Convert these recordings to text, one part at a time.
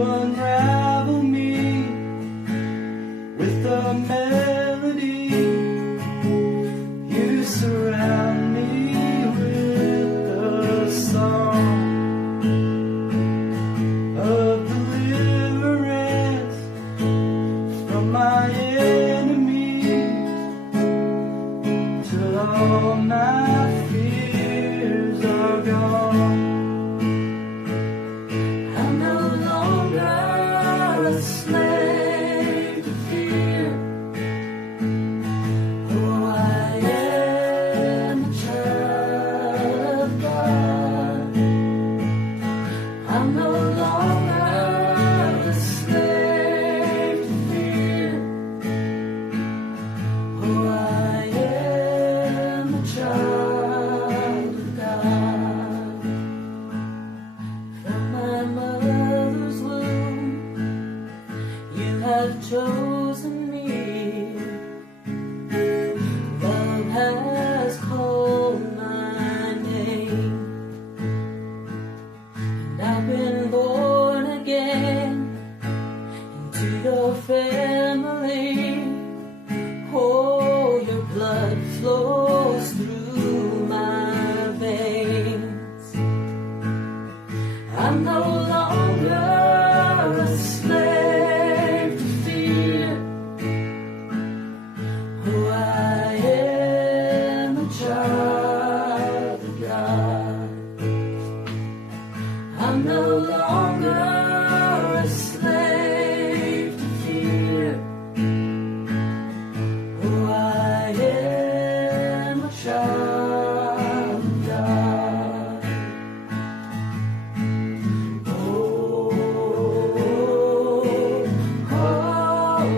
unravel me with a melody. You surround me with a song of deliverance from my enemies, till all my fears are gone. I'm no longer a slave to fear. Oh, I am a child of God. I'm no longer a slave to fear. Oh, I am a child of God. From my mother's womb, you have chosen me. Love has called my name, and I've been born again into your family. Oh, your blood flows through my veins. I'm no longer a slave to fear. Oh, I am a child of God. I'm no longer a slave to fear. Oh, I am a child of God. Oh, oh, oh,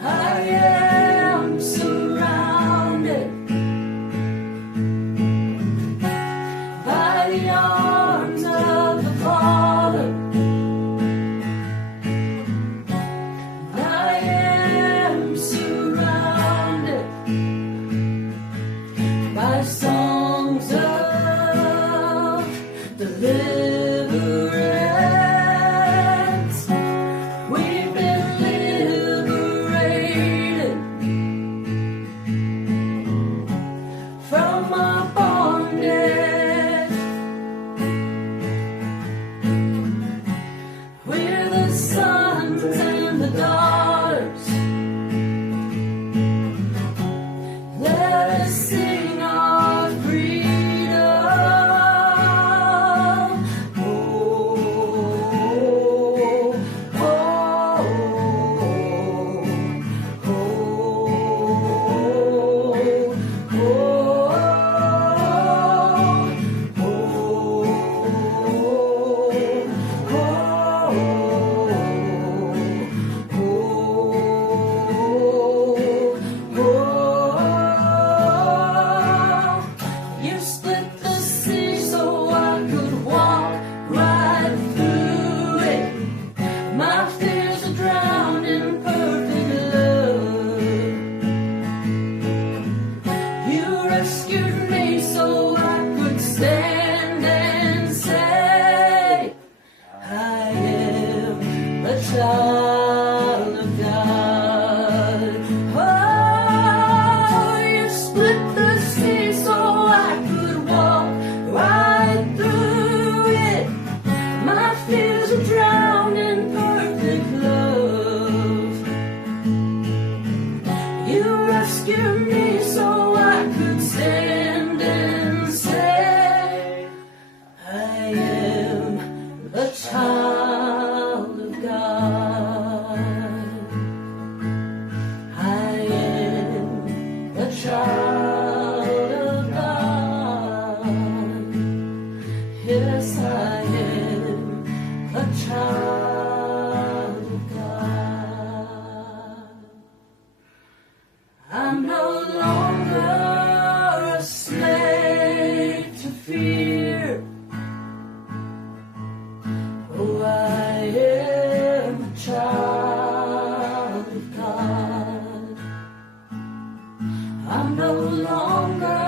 I am surrounded by the arms of the Father. I am surrounded by songs of deliverance. We've been liberated from our bondage. We're the sons and the daughters. Let us sing our freedom. Oh, oh, oh, you split the sea so I could walk right through it. My fears are drowned in perfect love. You rescued me so I could stand and say, I am a child of God. Oh, you split the sea so I could walk right through it. My fears are drowned in perfect love. You rescued me so I could stand and say, I am a child of God. I am a child of God. Yes, I am a child of God. I'm no longer I'm no longer